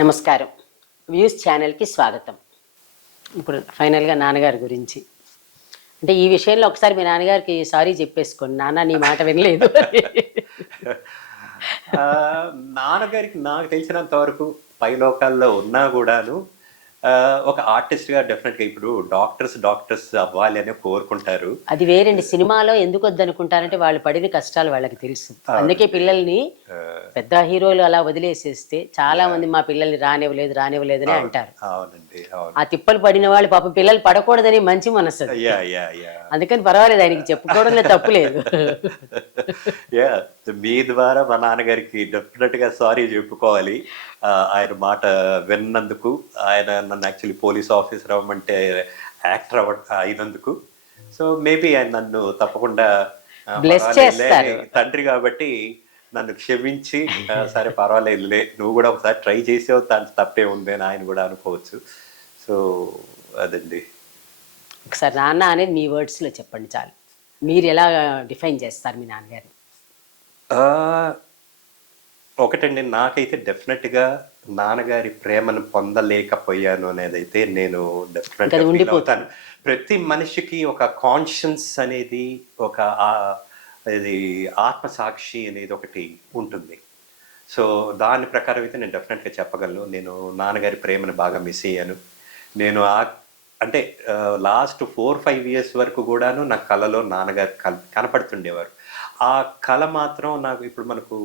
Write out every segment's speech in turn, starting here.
నమస్కారం. వ్యూస్ ఛానల్కి స్వాగతం. ఇప్పుడు ఫైనల్గా నాన్నగారి గురించి అంటే ఈ విషయంలో ఒకసారి మీ నాన్నగారికి సారీ చెప్పేసుకోండి, నాన్న నీ మాట వినలేదు అని. నాన్నగారికి నాకు తెలిసినంత వరకు పై లోకాల్లో ఉన్నా కూడాను ఒక ఆర్టిస్ట్గా డెఫినెట్గా ఇప్పుడు డాక్టర్స్ అవ్వాలి అని కోరుకుంటారు. అది వేరండి. సినిమాలో ఎందుకు వద్దనుకుంటారంటే వాళ్ళు పడిన కష్టాలు వాళ్ళకి తెలుసు. అందుకే పిల్లల్ని పెద్ద హీరోలు అలా వదిలేసేస్తే చాలా మంది మా పిల్లల్ని రానివ్వలేదని అంటారు. అవునండి, ఆ తిప్పలు పడిన వాళ్ళు పాపం పిల్లలు పడకూడదని మంచి మనసు. అందుకని పర్వాలేదు, ఆయనకి చెప్పుకోవడంలో తప్పు లేదు. మీ ద్వారా మా నాన్నగారికి డెఫినెట్ గా సారీ చెప్పుకోవాలి. ఆయన మాట విన్నందుకు, ఆయన నన్ను యాక్చువల్లీ పోలీస్ ఆఫీసర్ అవ్వమంటే యాక్టర్ అయినందుకు. సో మేబీ ఆయన నన్ను తప్పకుండా బ్లెస్ చేస్తారు. తండ్రి కాబట్టి నన్ను క్షమించి సరే పర్వాలేదులే, నువ్వు కూడా ఒకసారి ట్రై చేసావు, దాంట్లో తప్పే ఉంది అని ఆయన కూడా అనుకోవచ్చు. సో అదండి. ఒకసారి నాన్న అనేది మీ వర్డ్స్లో చెప్పండి చాలు. మీరు ఎలా డిఫైన్ చేస్తారు మీ నాన్నగారిని? ఒకటండి, నాకైతే డెఫినెట్గా నాన్నగారి ప్రేమను పొందలేకపోయాను అనేది అయితే నేను డెఫినెట్గా ఫీల్ అవుతాను. ప్రతి మనిషికి ఒక కాన్షియన్స్ అనేది, ఒక ఇది ఆత్మసాక్షి అనేది ఒకటి ఉంటుంది. సో దాని ప్రకారం అయితే నేను డెఫినెట్గా చెప్పగలను, నేను నాన్నగారి ప్రేమను బాగా మిస్ అయ్యాను. నేను అంటే లాస్ట్ 4-5 years వరకు కూడాను నా కళలో నాన్నగారు కనపడుతుండేవారు. ఆ కళ మాత్రం నాకు ఇప్పుడు మనకు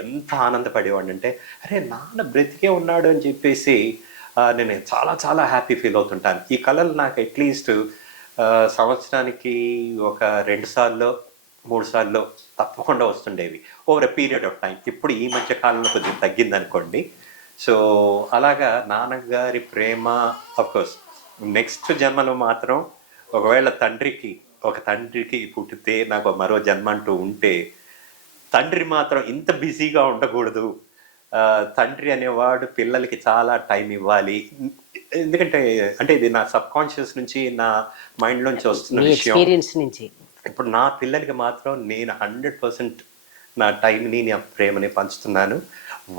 ఎంత ఆనందపడేవాడిని అంటే, అరే నాన్న బ్రతికే ఉన్నాడు అని చెప్పేసి నేను చాలా చాలా హ్యాపీ ఫీల్ అవుతుంటాను. ఈ కళలు నాకు అట్లీస్ట్ సంవత్సరానికి ఒక 2 సార్లు 3 సార్లు తప్పకుండా వస్తుండేవి over a period of time. ఇప్పుడు ఈ మధ్య కాలంలో కొంచెం తగ్గిందనుకోండి. సో అలాగా నాన్నగారి ప్రేమ అఫ్కోర్స్ నెక్స్ట్ జన్మలో మాత్రం ఒకవేళ ఒక తండ్రికి పుట్టితే నాకు మరో జన్మ అంటూ ఉంటే, తండ్రి మాత్రం ఇంత బిజీగా ఉండకూడదు. తండ్రి అనేవాడు పిల్లలకి చాలా టైం ఇవ్వాలి. ఎందుకంటే అంటే ఇది నా సబ్ కాన్షియస్ నుంచి, నా మైండ్లోంచి వస్తున్న విషయం. ఇప్పుడు నా పిల్లలకి మాత్రం నేను 100% నా టైంని, నా ప్రేమని పంచుతున్నాను.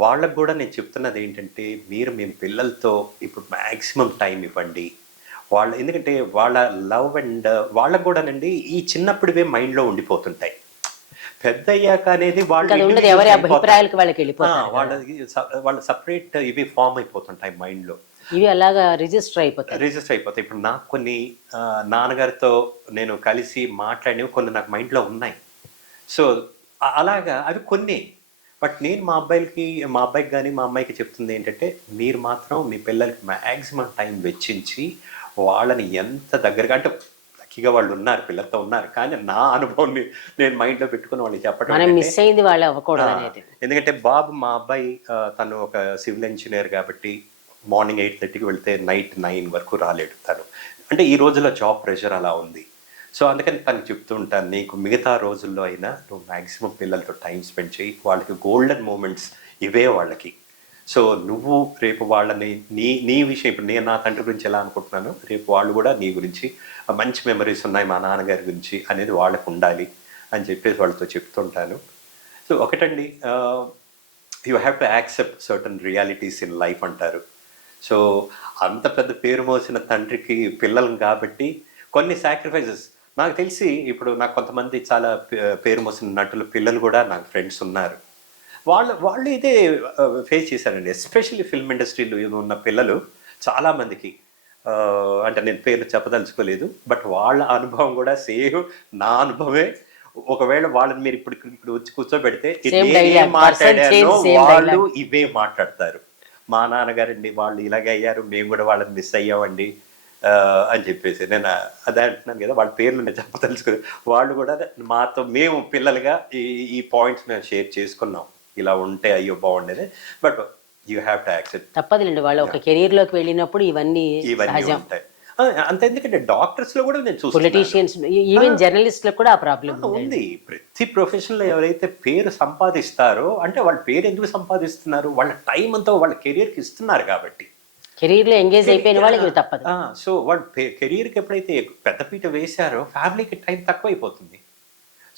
వాళ్ళకు కూడా నేను చెప్తున్నది ఏంటంటే, మీరు మీ పిల్లలతో ఇప్పుడు మ్యాక్సిమం టైం ఇవ్వండి. ఎందుకంటే వాళ్ళ లవ్ అండ్ వాళ్ళకు కూడానండి ఈ చిన్నప్పుడువే మైండ్లో ఉండిపోతుంటాయి. పెద్ద అయ్యాక అనేది వాళ్ళ సపరేట్ ఇవి ఫామ్ అయిపోతుంటాయి మైండ్లో, ఇవి అలాగా రిజిస్టర్ అయిపోతాయి. ఇప్పుడు నాకు కొన్ని నాన్నగారితో నేను కలిసి మాట్లాడినవి కొన్ని నాకు మైండ్లో ఉన్నాయి. సో అలాగా అవి కొన్ని. బట్ నేను మా అబ్బాయికి కానీ మా అమ్మాయికి చెప్తుంది ఏంటంటే, మీరు మాత్రం మీ పిల్లలకి మ్యాక్సిమం టైం వెచ్చించి వాళ్ళని ఎంత దగ్గరగా, అంటే లక్కీగా వాళ్ళు ఉన్నారు, పిల్లలతో ఉన్నారు, కానీ నా అనుభవం నేను మైండ్లో పెట్టుకుని వాళ్ళకి చెప్పడం మిస్ అయింది వాళ్ళు అవ్వకూడదు అనేది. ఎందుకంటే మా అబ్బాయి తను ఒక సివిల్ ఇంజనీర్ కాబట్టి మార్నింగ్ 8:30కి వెళ్తే నైట్ 9 వరకు రాలేడు తను. అంటే ఈ రోజుల్లో జాబ్ ప్రెషర్ అలా ఉంది. సో అందుకని తనకు చెప్తూ ఉంటాను, నీకు మిగతా రోజుల్లో అయినా నువ్వు మ్యాక్సిమం పిల్లలతో టైం స్పెండ్ చేయి, వాళ్ళకి గోల్డెన్ మూమెంట్స్ ఇవే వాళ్ళకి. సో నువ్వు రేపు వాళ్ళని నీ విషయం, ఇప్పుడు నేను నా తండ్రి గురించి ఎలా అనుకుంటున్నాను, రేపు వాళ్ళు కూడా నీ గురించి మంచి మెమరీస్ ఉన్నాయి మా నాన్నగారి గురించి అనేది వాళ్ళకు ఉండాలి అని చెప్పేసి వాళ్ళతో చెప్తుంటాను. సో ఒకటండి, you have to accept certain realities in life అంటారు. సో అంత పెద్ద పేరు మోసిన తండ్రికి పిల్లలు కాబట్టి కొన్ని సాక్రిఫైసెస్ నాకు తెలిసి, ఇప్పుడు నాకు కొంతమంది చాలా పేరు మోసిన నటుల పిల్లలు కూడా నాకు ఫ్రెండ్స్ ఉన్నారు. వాళ్ళు ఇదే ఫేస్ చేశారండి. ఎస్పెషల్లీ ఫిల్మ్ ఇండస్ట్రీలో ఉన్న పిల్లలు చాలామందికి, అంటే నేను పేర్లు చెప్పదలుచుకోలేదు, బట్ వాళ్ళ అనుభవం కూడా సేమ్ నా అనుభవమే. ఒకవేళ వాళ్ళని మీరు ఇప్పుడు వచ్చి కూర్చోబెడితే మాట్లాడారో వాళ్ళు ఇవే మాట్లాడతారు. మా నాన్నగారండి వాళ్ళు ఇలాగే అయ్యారు, మేము కూడా వాళ్ళని మిస్ అయ్యామండి అని చెప్పేసి. నేను అదే అంటున్నాను కదా, వాళ్ళ పేర్లు నేను చెప్పదలుచుకోలేదు. వాళ్ళు కూడా మాతో మేము పిల్లలుగా ఈ పాయింట్స్ మేము షేర్ చేసుకున్నాం, ఇలా ఉంటే అయ్యో బాగుండేది. But you have to accept, తప్పదులేండి. వాళ్ళు ఒక కెరీర్ లోకి వెళ్ళినప్పుడు ఇవన్నీ ఉంటాయి. అంత ఎందుకంటే డాక్టర్స్ లో కూడా నేను చూస్తాను, పొలిటీషియన్స్, ఈవెన్ జర్నలిస్ట్ లో కూడా ఆ ప్రాబ్లం ఉంది. ప్రతి ప్రొఫెషన్ లో ఎవరైతే పేరు సంపాదిస్తారో, అంటే వాళ్ళ పేరు ఎందుకు సంపాదిస్తున్నారు, వాళ్ళ టైం అంతా వాళ్ళ కెరీర్ కి ఇస్తున్నారు కాబట్టి. కెరీర్ లో ఎంగేజ్ అయిపోయిన వాళ్ళకి తప్పదు. సో వాళ్ళు కెరీర్కి ఎప్పుడైతే పెద్దపీట వేశారో ఫ్యామిలీకి టైం తక్కువ అయిపోతుంది.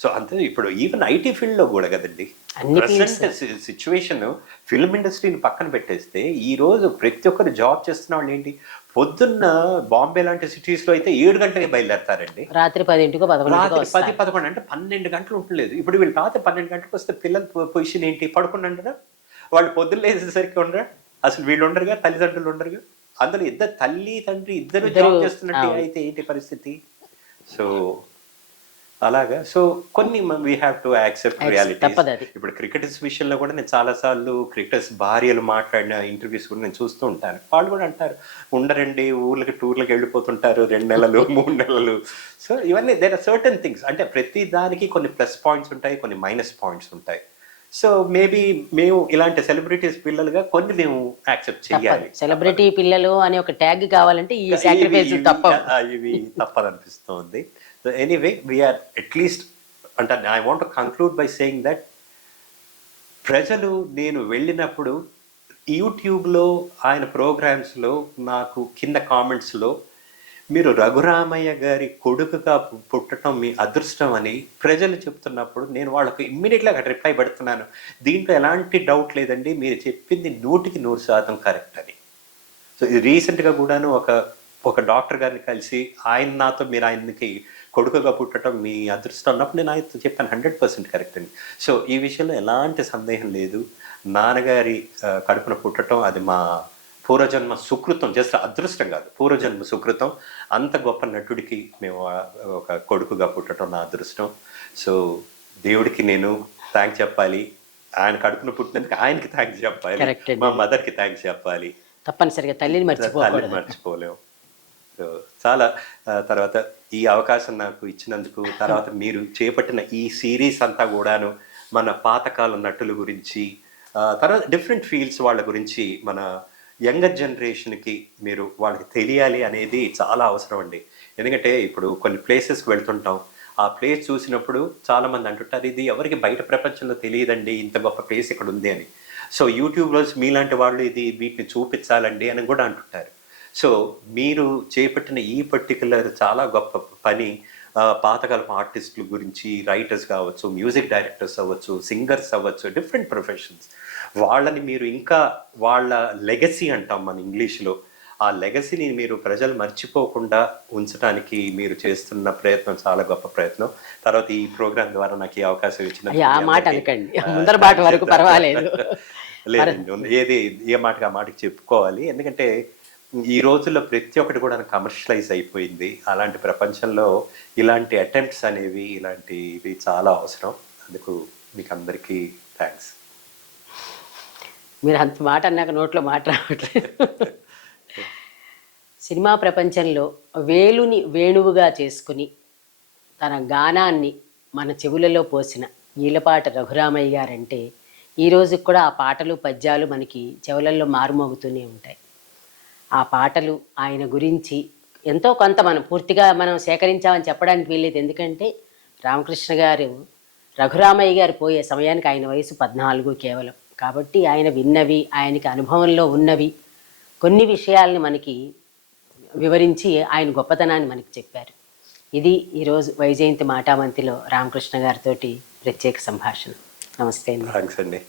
సో అంతే ఇప్పుడు ఈవెన్ ఐటీ ఫీల్డ్లో కూడా కదండి, అన్ని ప్రజెంట్ సిచ్యువేషన్ ఫిల్మ్ ఇండస్ట్రీని పక్కన పెట్టేస్తే ఈ రోజు ప్రతి ఒక్కరు జాబ్ చేస్తున్న వాళ్ళు ఏంటి, పొద్దున్న బాంబే లాంటి సిటీస్లో అయితే 7 గంటలకి బయలుదేరతారండి, రాత్రి 10ంటికో 11ంటికో రాత్రి 10-11 అంటే 12 గంటలు ఉండలేదు. ఇప్పుడు వీళ్ళు రాత్రి 12 గంటలకు వస్తే పిల్లల పొజిషన్ ఏంటి, పడుకున్నారా వాళ్ళు పొద్దున్న లేసేసరికి ఉండరా, అసలు వీళ్ళు ఉండరుగా, తల్లిదండ్రులు ఉండరుగా, అందులో ఇద్దరు తల్లి తండ్రి ఇద్దరు జాబ్ చేస్తున్నట్టు అయితే ఏంటి పరిస్థితి. సో అలాగా, సో కొన్ని we have to accept reality. ఇప్పుడు క్రికెటర్స్ విషయంలో కూడా నేను చాలాసార్లు క్రికెటర్స్ భార్యలు మాట్లాడిన ఇంటర్వ్యూస్ కూడా నేను చూస్తూ ఉంటాను. వాళ్ళు కూడా అంటారు, ఉండరండి, ఊర్లకి టూర్లకి వెళ్ళిపోతుంటారు 2 నెలలు 3 నెలలు. సో ఇవన్నీ దేర్ ఆర్ సర్టన్ థింగ్స్, అంటే ప్రతి దానికి కొన్ని ప్లస్ పాయింట్స్ ఉంటాయి, కొన్ని మైనస్ పాయింట్స్ ఉంటాయి. సో మేబీ మేము ఇలాంటి సెలబ్రిటీస్ పిల్లలుగా కొన్ని మేము యాక్సెప్ట్ చేయాలి. సెలబ్రిటీ పిల్లలు అనే ఒక ట్యాగ్ కావాలంటే ఈ సాక్రిఫైస్ ఇవి తప్పదనిపిస్తుంది. So anyway, we are at least, and I want to conclude by saying that ప్రజలు నేను వెళ్ళినప్పుడు యూట్యూబ్లో ఆయన ప్రోగ్రామ్స్లో నాకు కింద కామెంట్స్లో మీరు రఘురామయ్య గారి కొడుకుగా పుట్టడం మీ అదృష్టం అని ప్రజలు చెప్తున్నప్పుడు నేను వాళ్ళకు ఇమ్మీడియట్గా అక్కడ రిప్లై పెడుతున్నాను, దీంట్లో ఎలాంటి డౌట్ లేదండి, మీరు చెప్పింది 100% కరెక్ట్ అని. సో ఇది రీసెంట్గా కూడాను ఒక డాక్టర్ గారిని కలిసి ఆయన నాతో మీరు ఆయనకి కొడుకుగా పుట్టడం మీ అదృష్టం అన్నప్పుడు నేను ఆయనతో చెప్పాను 100% కరెక్ట్ అండి. సో ఈ విషయంలో ఎలాంటి సందేహం లేదు, నాన్నగారి కడుపున పుట్టడం అది మా పూర్వజన్మ సుకృతం, జస్ట్ అదృష్టం కాదు, పూర్వజన్మ సుకృతం. అంత గొప్ప నటుడికి మేము ఒక కొడుకుగా పుట్టడం నా అదృష్టం. సో దేవుడికి నేను థ్యాంక్స్ చెప్పాలి, ఆయన కడుపున పుట్టినందుకు ఆయనకి థ్యాంక్స్ చెప్పాలి, మా మదర్కి థ్యాంక్స్ చెప్పాలి, తప్పనిసరిగా తల్లిని మర్చిపోలేము. సో చాలా తర్వాత ఈ అవకాశం నాకు ఇచ్చినందుకు, తర్వాత మీరు చేపట్టిన ఈ సిరీస్ అంతా కూడాను మన పాతకాల నటుల గురించి, తర్వాత డిఫరెంట్ ఫీల్డ్స్ వాళ్ళ గురించి మన యంగర్ జనరేషన్కి మీరు వాళ్ళకి తెలియాలి అనేది చాలా అవసరం అండి. ఎందుకంటే ఇప్పుడు కొన్ని ప్లేసెస్కి వెళ్తుంటాం, ఆ ప్లేస్ చూసినప్పుడు చాలామంది అంటుంటారు ఇది ఎవరికి బయట ప్రపంచంలో తెలియదండి, ఇంత గొప్ప ప్లేస్ ఇక్కడ ఉంది అని. సో యూట్యూబ్లో మీలాంటి వాళ్ళు వీటిని చూపించాలండి అని కూడా అంటుంటారు. సో మీరు చేపట్టిన ఈ పర్టికులర్ చాలా గొప్ప పని పాతకాలపు ఆర్టిస్టుల గురించి, రైటర్స్ కావచ్చు, మ్యూజిక్ డైరెక్టర్స్ అవ్వచ్చు, సింగర్స్ అవ్వచ్చు, డిఫరెంట్ ప్రొఫెషన్స్, వాళ్ళని మీరు ఇంకా వాళ్ళ లెగసీ అంటాం మన ఇంగ్లీష్లో, ఆ లెగసీని మీరు ప్రజలు మర్చిపోకుండా ఉంచడానికి మీరు చేస్తున్న ప్రయత్నం చాలా గొప్ప ప్రయత్నం. తర్వాత ఈ ప్రోగ్రామ్ ద్వారా నాకు ఈ అవకాశం ఇచ్చిన లేదండి, ఏ మాటకి ఆ మాటకి చెప్పుకోవాలి. ఎందుకంటే ఈ రోజుల్లో ప్రతి ఒక్కటి కూడా కమర్షియలైజ్ అయిపోయింది. అలాంటి ప్రపంచంలో ఇలాంటి అటెంప్ట్స్ అనేవి, ఇలాంటివి చాలా అవసరం. అందుకు మీకు అందరికీ థ్యాంక్స్. మీరు అంత మాట అన్నాక నోట్లో మాట రావట్లేదు. సినిమా ప్రపంచంలో వేలుని వేణువుగా చేసుకుని తన గానాన్ని మన చెవులలో పోసిన ఈలపాట రఘురామయ్య గారంటే ఈ రోజుకి కూడా ఆ పాటలు పద్యాలు మనకి చెవులలో మారుమోగుతూనే ఉంటాయి. ఆ పాటలు ఆయన గురించి ఎంతో కొంత మనం పూర్తిగా సేకరించామని చెప్పడానికి వీల్లేదు. ఎందుకంటే రామకృష్ణ గారు రఘురామయ్య గారు పోయే సమయానికి ఆయన వయసు 14 కేవలం. కాబట్టి ఆయన విన్నవి, ఆయనకి అనుభవంలో ఉన్నవి కొన్ని విషయాల్ని మనకి వివరించి ఆయన గొప్పతనాన్ని మనకి చెప్పారు. ఇది ఈరోజు వైజయంతి మాటామంతిలో రామకృష్ణ గారితోటి ప్రత్యేక సంభాషణ. నమస్తే అండి. థ్యాంక్స్ అండి.